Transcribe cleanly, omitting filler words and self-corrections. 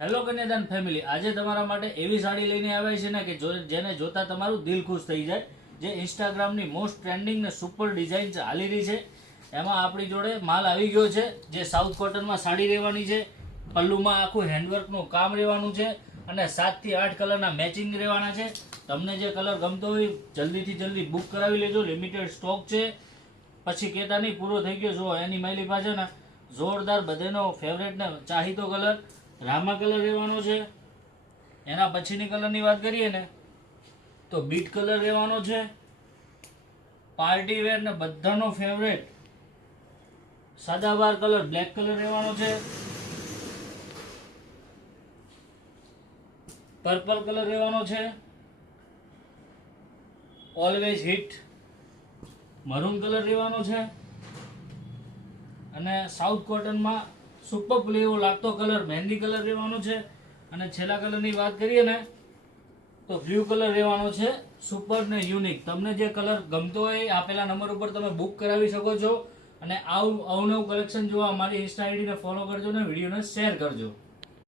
Hello કન્યાદાન family, આજે તમારા માટે એવી સાડી લઈને આવ્યા છે ને કે જેને જોતા તમારું દિલ ખુશ થઈ જાય. જે ઇન્સ્ટાગ્રામની મોસ્ટ ટ્રેન્ડિંગ ને સુપર ડિઝાઇન હાલી રહી છે. એમાં આપણી જોડે માલ આવી ગયો છે જે સાઉથ કોટનમાં સાડી રહેવાની છે. પલ્લુમાં આખું હેન્ડવર્કનું કામ રહેવાનું છે અને 7 થી 8 કલરના મેચિંગ રહેવાના છે. તમને જે કલર ગમતો હોય જલ્દીથી જલ્દી બુક કરાવી લેજો, લિમિટેડ સ્ટોક છે. પછી કહેતા નહીં પૂરો થઈ ગયો. જો એની મારી પાસે ને જોરદાર બધાનો ફેવરેટ ને ચાહીતો કલર રામા કલર રહેવાનો છે. એના પછીની કલરની વાત કરીએ ને તો બીટ કલર રહેવાનો છે. પાર્ટી વેર ને બધાનો ફેવરેટ સાદાબાર કલર બ્લેક કલર રહેવાનો છે. પર્પલ કલર રહેવાનો છે. ઓલવેઝ હિટ મરૂન કલર રહેવાનો છે. અને સાઉથ કોટનમાં સુપર એવો લાગતો કલર મહેંદી કલર રહેવાનો છે. અને છેલ્લા કલરની વાત કરીએ ને તો બ્લુ કલર રહેવાનો છે. સુપર ને યુનિક. તમને જે કલર ગમતો હોય આપેલા નંબર ઉપર તમે બુક કરાવી શકો છો. અને અવનવું કલેક્શન જોવા અમારી ઇન્સ્ટા આઈડીને ફોલો કરજો ને વિડીયોને શેર કરજો.